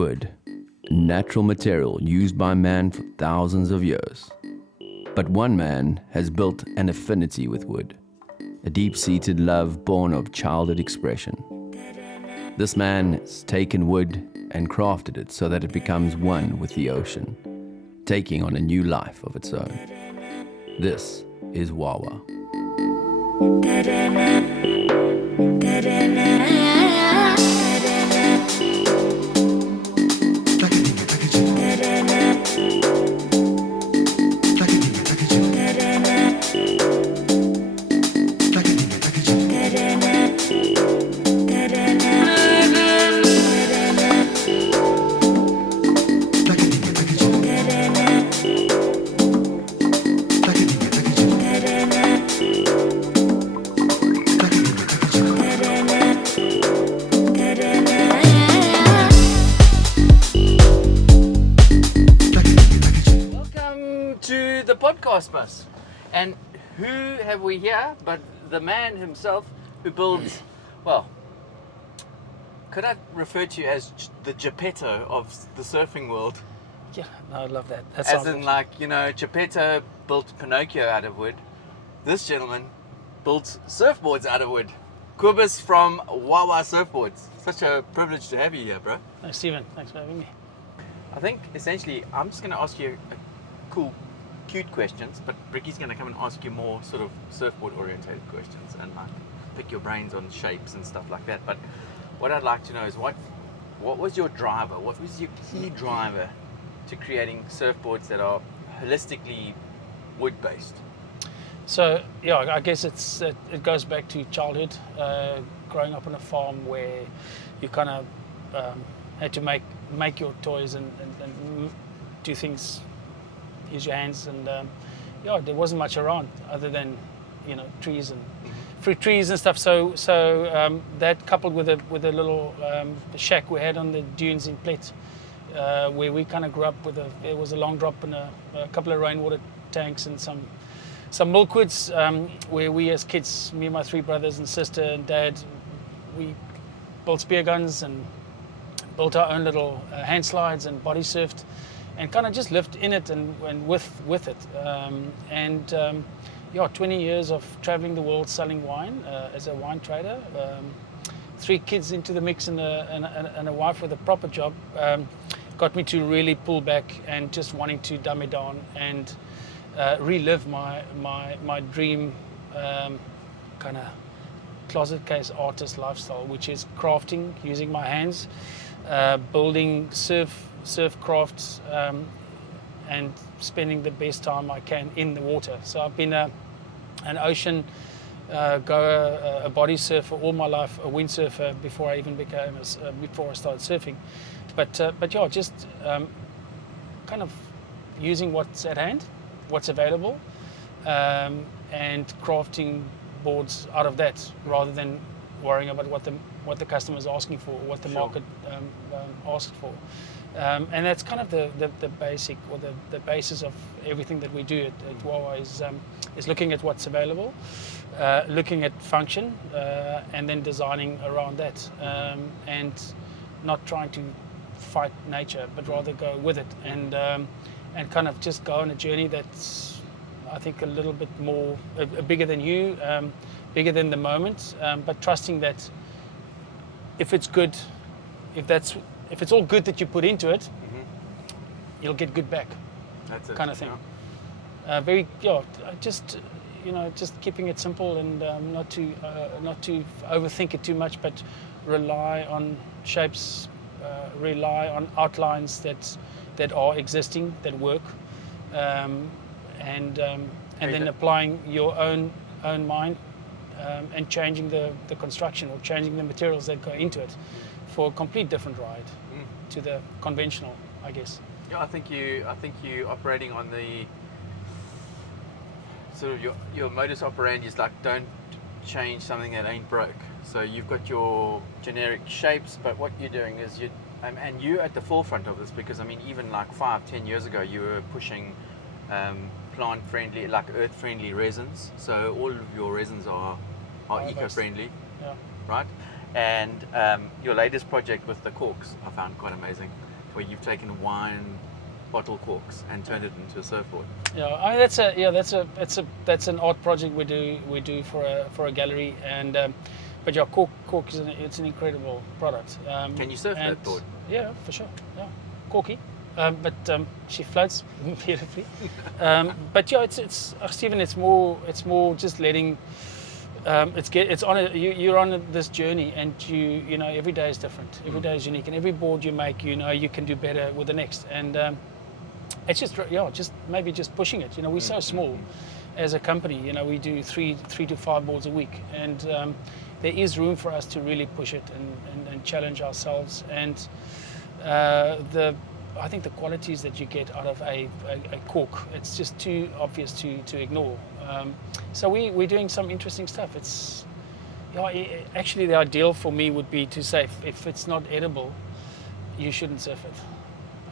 Wood, a natural material used by man for thousands of years. But one man has built an affinity with wood, a deep-seated love born of childhood expression. This man has taken wood and crafted it so that it becomes one with the ocean, taking on a new life of its own. This is Wawa. Bus. And who have we here but the man himself who builds, well, could I refer to you as the Geppetto of the surfing world? Yeah, no, I love that. That as in awesome. Like, you know, Geppetto built Pinocchio out of wood. This gentleman built surfboards out of wood. Kubus from Wawa Surfboards. Such a privilege to have you here, bro. No, Stephen, thanks for having me. I think essentially I'm just going to ask you a cute questions, but Ricky's going to come and ask you more sort of surfboard orientated questions and like pick your brains on shapes and stuff like that. But what I'd like to know is what was your driver? What was your key driver to creating surfboards that are holistically wood based? So yeah, I guess it goes back to childhood, growing up on a farm where you kind of had to make your toys and do things. Use your hands, and there wasn't much around other than trees and fruit trees and stuff. So that coupled with a little shack we had on the dunes in Plet, where we kind of grew up there was a long drop and a couple of rainwater tanks and some milkwoods, where we as kids, me and my three brothers and sister and dad, we built spear guns and built our own little hand slides and body surfed. And kind of just lived in it and with it. 20 years of traveling the world selling wine as a wine trader. 3 kids into the mix and a wife with a proper job got me to really pull back and just wanting to dumb it down and relive my dream kind of closet case artist lifestyle, which is crafting, using my hands, building surf crafts, and spending the best time I can in the water. So I've been an ocean goer, a body surfer all my life, a windsurfer before I even before I started surfing. But just kind of using what's at hand, what's available, and crafting boards out of that rather than worrying about what the customer's asking for, what the market asked for. And that's kind of the basic or the basis of everything that we do at Wawa is looking at what's available, looking at function, and then designing around that, and not trying to fight nature, but rather go with it and kind of just go on a journey that's, I think, a little bit more bigger than you, bigger than the moment, but trusting that if it's good, if it's all good that you put into it, you'll get good back. That's it. Kind of thing. Yeah. Just keeping it simple and not to overthink it too much, but rely on shapes, rely on outlines that are existing, that work, and then applying your own mind and changing the construction or changing the materials that go into it for a complete different ride to the conventional, I guess. Yeah, I think you operating on the sort of your modus operandi is like, don't change something that ain't broke. So you've got your generic shapes, but what you're doing is and you're at the forefront of this, because I mean, even like 5-10 years ago, you were pushing plant-friendly, like earth-friendly resins. So all of your resins are eco-friendly, yeah. Right? And your latest project with the corks, I found quite amazing. where you've taken wine bottle corks and turned it into a surfboard. Yeah, I mean that's an art project we do for a gallery, and but yeah, cork is it's an incredible product. Can you surf that board? Yeah, for sure. Yeah, corky, but she floats beautifully. But yeah, it's Stephen. It's more just letting. You're on this journey, and you know every day is different. Every day is unique, and every board you make, you know you can do better with the next. And it's just maybe just pushing it. You know, we're so small as a company. You know, we do three to 5 boards a week, and there is room for us to really push it and challenge ourselves. And I think the qualities that you get out of a cork, it's just too obvious to ignore. So we're doing some interesting stuff. It's actually the ideal for me would be to say if it's not edible, you shouldn't surf it.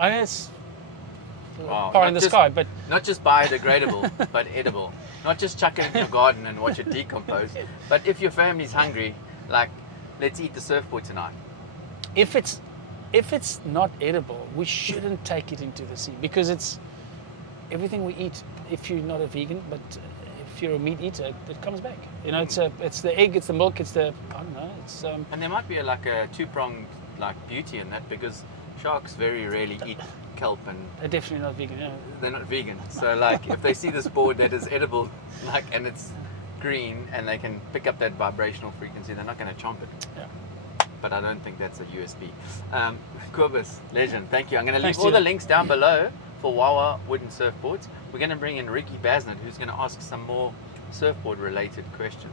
I mean, it's pie in the sky, but not just biodegradable, but edible. Not just chuck it in your garden and watch it decompose. But if your family's hungry, like, let's eat the surfboard tonight. If it's not edible, we shouldn't take it into the sea, because it's everything we eat. If you're not a vegan, but if you're a meat eater, it comes back. You know, it's the egg, it's the milk, it's the I don't know. It's and there might be a two-pronged beauty in that, because sharks very rarely eat kelp, and they're definitely not vegan. Yeah. They're not vegan. So if they see this board that is edible, and it's green, and they can pick up that vibrational frequency, they're not going to chomp it. Yeah. But I don't think that's a USB. Corbus, legend, thank you. I'm going to leave Thanks, all the Steve. links down below for Wawa wooden surfboards. We're going to bring in Ricky Basnett, who's going to ask some more surfboard related questions.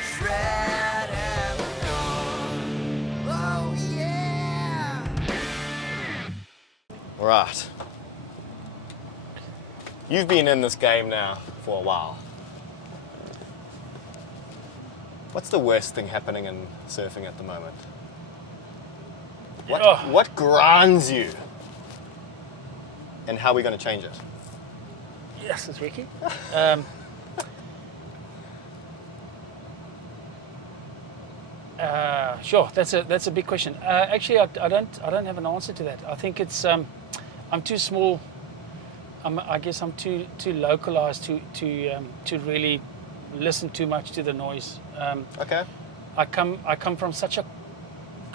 Shred and gone. Oh yeah. Right. You've been in this game now for a while. What's the worst thing happening in surfing at the moment? What grinds you? And how are we going to change it? Yes, it's Ricky. Sure, that's a big question. Actually, I don't have an answer to that. I think it's I'm too small. I guess I'm too localized to really listen too much to the noise. Okay. I come from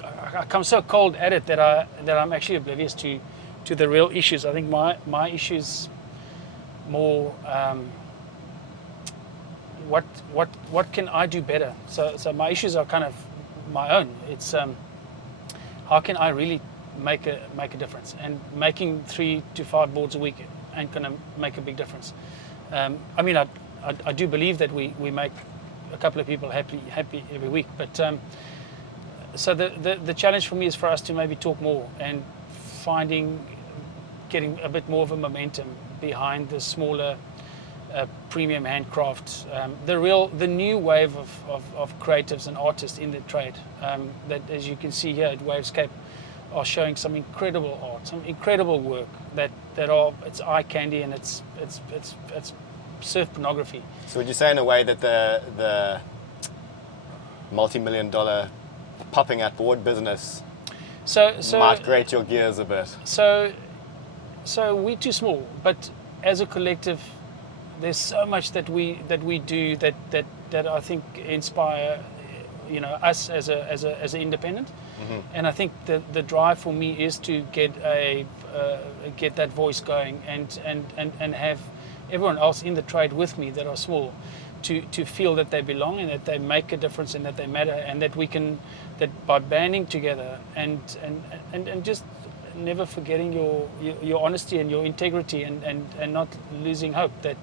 I come so cold at it that I'm actually oblivious to the real issues. I think my issues more what can I do better. So my issues are kind of my own. It's how can I really make a difference, and making 3 to 5 boards a week ain't gonna make a big difference. I mean I do believe that we make a couple of people happy every week, but so the challenge for me is for us to maybe talk more and getting a bit more of a momentum behind the smaller premium handcraft, the new wave of creatives and artists in the trade, that, as you can see here at Wavescape, are showing some incredible art, some incredible work that it's eye candy, and it's surf pornography. So would you say in a way that the multi-million-dollar popping out board business might grate your gears a bit? So we're too small, but as a collective, there's so much that we do that I think inspire, us as an independent. Mm-hmm. And I think the drive for me is to get that voice going and have everyone else in the trade with me that are small to feel that they belong and that they make a difference and that they matter, and that that by banding together and just never forgetting your honesty and your integrity and not losing hope that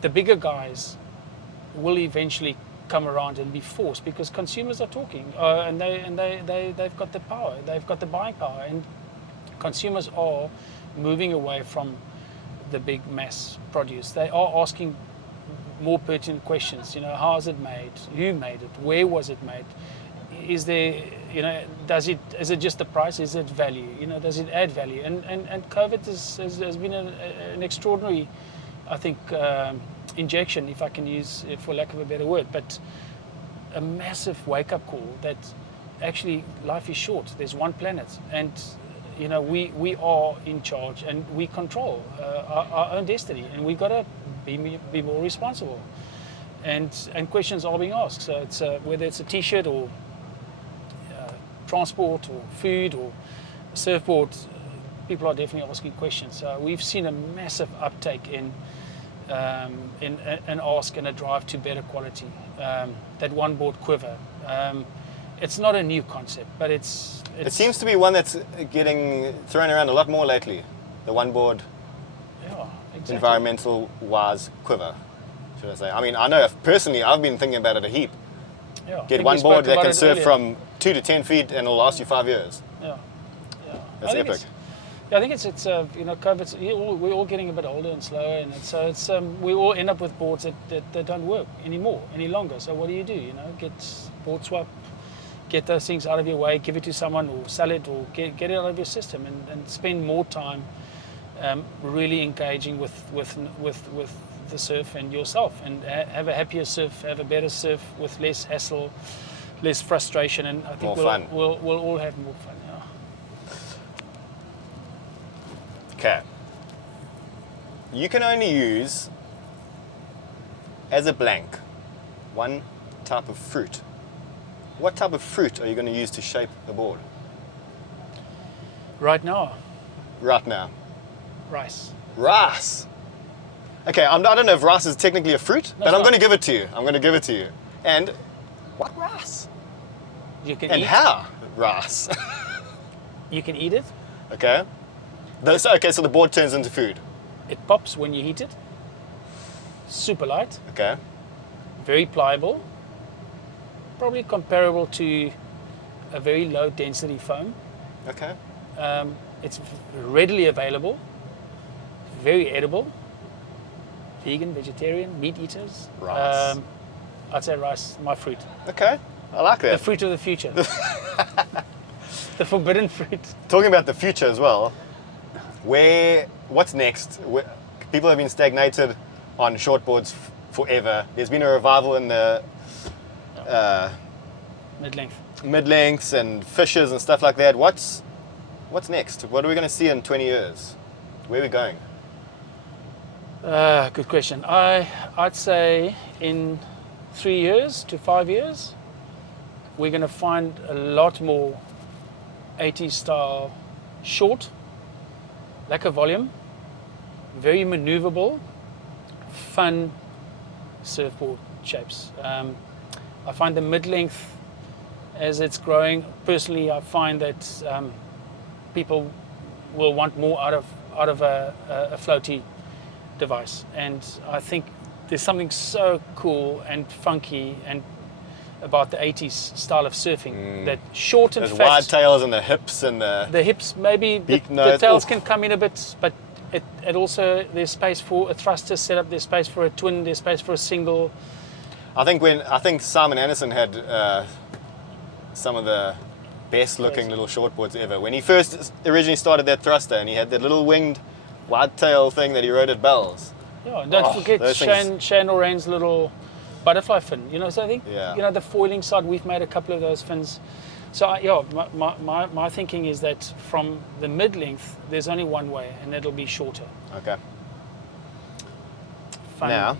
the bigger guys will eventually come around and be forced, because consumers are talking, and they've got the power, they've got the buying power, and consumers are moving away from the big mass produce. They are asking more pertinent questions. How is it made? Who made it? Where was it made? Is there, is it just the price? Is it value? Does it add value? And COVID has been an extraordinary, I think, injection, if I can use it for lack of a better word, but a massive wake-up call that actually life is short. There's one planet, and you know we are in charge, and we control our own destiny, and we've got to be more responsible. And questions are being asked. So it's whether it's a T-shirt or transport or food or surfboard, people are definitely asking questions. We've seen a massive uptake in an ask and a drive to better quality. That one board quiver. It's not a new concept, but it seems to be one that's getting thrown around a lot more lately. The one board, yeah, exactly. environmental wise quiver, should I say? I mean, I know personally, I've been thinking about it a heap. Yeah, I Get think one we board spoke that about can it surf earlier. from 2 to 10 feet and it'll last you 5 years. Yeah, yeah. That's I think epic. I think it's you know, COVID's, we're all getting a bit older and slower, and it's we all end up with boards that don't work anymore any longer. So what do? You know, get board swap, get those things out of your way, give it to someone, or sell it, or get it out of your system, and spend more time really engaging with the surf and yourself, and have a happier surf, have a better surf with less hassle, less frustration, and I think we'll all have more fun. Yeah. Okay. You can only use, as a blank, one type of fruit. What type of fruit are you going to use to shape the board? Right now, rice. Rice. Okay, I don't know if rice is technically a fruit, No, but I'm it's going to give it to you. And what rice? You can And eat. how rice? You can eat it. Okay. So the board turns into food. It pops when you heat it. Super light, Okay. very pliable. Probably comparable to a very low density foam. Okay. It's readily available, very edible. Vegan, vegetarian, meat eaters. Rice. I'd say rice, my fruit. Okay. I like The that. fruit of the future. The forbidden fruit. Talking about the future as well, what's next? People have been stagnated on shortboards forever. There's been a revival in the Mid-length. mid-lengths and fishes and stuff like that. What's next? What are we going to see in 20 years? Where are we going? Good question. I'd say in 3 years to 5 years, we're going to find a lot more 80s style short, lack of volume, very maneuverable, fun surfboard shapes. I find the mid-length, as it's growing, personally I find that people will want more out of a floaty device, and I think there's something so cool and funky and about the 80s style of surfing, that short and There's fat. wide tails and the hips and the hips, maybe beak the nose. tails Oof. can come in a bit, but it also, there's space for a thruster setup, there's space for a twin, there's space for a single. I think Simon Anderson had some of the best looking little shortboards ever. When he first originally started that thruster, and he had that little winged wide tail thing that he rode at Bell's. Yeah, and don't forget those things- Shane Oran's little butterfly fin. You know, so I think the foiling side, we've made a couple of those fins. So my thinking is that from the mid-length, there's only one way, and it'll be shorter. Okay. Fun. Now,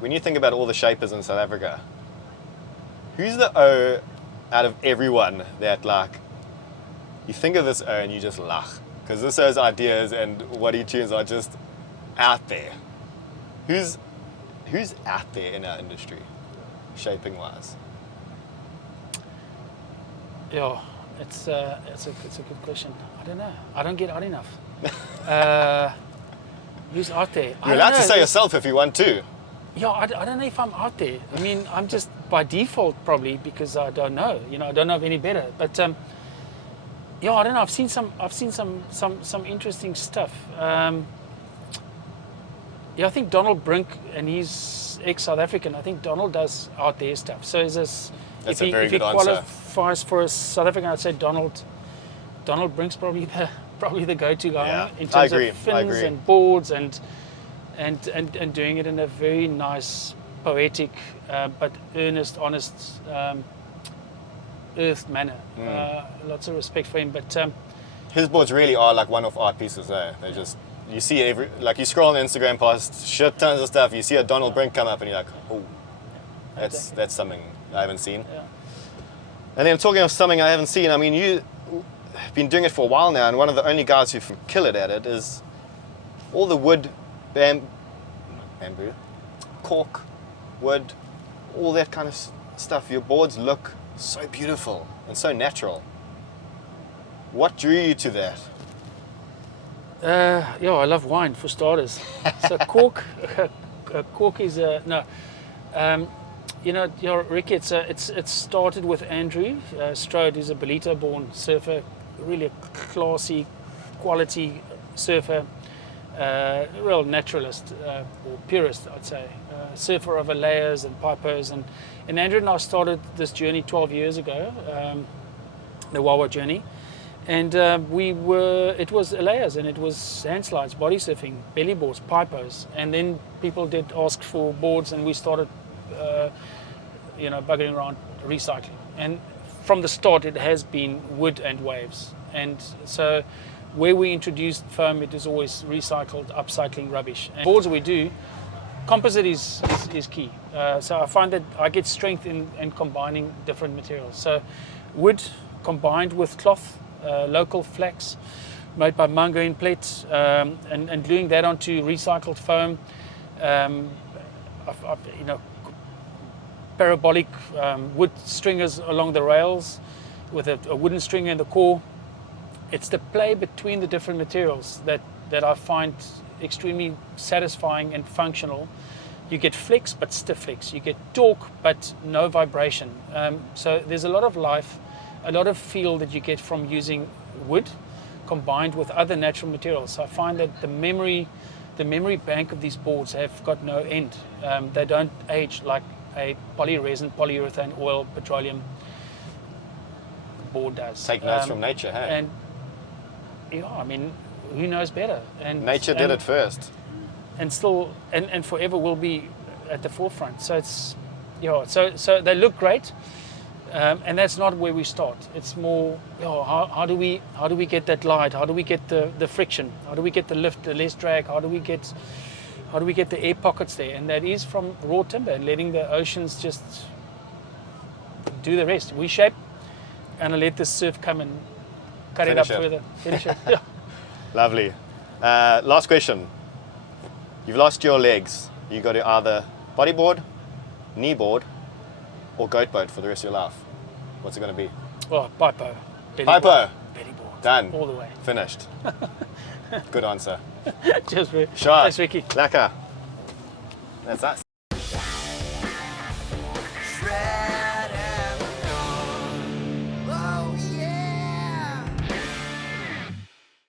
when you think about all the shapers in South Africa, who's the O out of everyone that, like, you think of this O and you just laugh? Because this O's ideas and what he tunes are just out there. Who's out there in our industry, shaping wise? Yeah, it's a good question. I don't know. I don't get out enough. Who's out there? You're allowed to say yourself if you want to. Yeah, I don't know if I'm out there. I mean, I'm just by default probably because I don't know. You know, I don't know of any better. But yeah, I don't know. I've seen some interesting stuff. Yeah, I think Donald Brink, and he's ex-South African. I think Donald does out there stuff. So is this, That's if a very he good answer. qualifies for a South African, I'd say Donald Brink's probably the go-to guy Yeah, in I terms agree, of I fins agree. and boards and doing it in a very nice poetic, but earnest, honest, earthed manner. Lots of respect for him. But His boards really are like one-off art pieces, eh? They just, you see you scroll on Instagram past shit tons of stuff, you see a Donald Brink come up and you're like, oh, that's something I haven't seen. Yeah. And then talking of something I haven't seen, I mean, you've been doing it for a while now, and one of the only guys who kill it at it is all the wood, bamboo, cork, wood, all that kind of stuff. Your boards look so beautiful and so natural. What drew you to that? Yeah, I love wine for starters. So cork is no. You know, Ricky, it started with Andrew Strode, who's a Belito-born surfer, really a classy, quality surfer, real naturalist or purist, I'd say, surfer over layers and pipos. And Andrew and I started this journey 12 years ago, the Wawa journey. And it was layers, and it was hand slides, body surfing, belly boards, pipos. And then people did ask for boards, and we started buggering around recycling. And from the start, it has been wood and waves. And so where we introduced foam, it is always recycled, upcycling rubbish. And boards we do, composite is key. So I find that I get strength in combining different materials. So wood combined with cloth, local flax, made by Mango in Plate, and gluing that onto recycled foam. Parabolic wood stringers along the rails with a wooden stringer in the core. It's the play between the different materials that I find extremely satisfying and functional. You get flex but stiff flex. You get torque but no vibration. So there's a lot of life, a lot of feel that you get from using wood combined with other natural materials. So I find that the memory bank of these boards have got no end. They don't age like a polyresin, polyurethane, oil, petroleum board does. Take notes from nature, hey? And I mean, who knows better? And nature did it first. And still, and forever will be at the forefront. So it's, so they look great, and that's not where we start. It's more, how do we get that glide? How do we get the friction? How do we get the lift, the less drag? How do we get the air pockets there? And that is from raw timber and letting the oceans just do the rest. We shape and I let the surf come and cut Finish it up further. Finish it. Yeah. Lovely. Last question. You've lost your legs. You got to either bodyboard, kneeboard, or goat boat for the rest of your life. What's it going to be? Oh, pipo. Pipo. Belly board. Done. All the way. Finished. Good answer. Cheers, Rick. Sure. Thanks, Ricky. Lekker. That's us.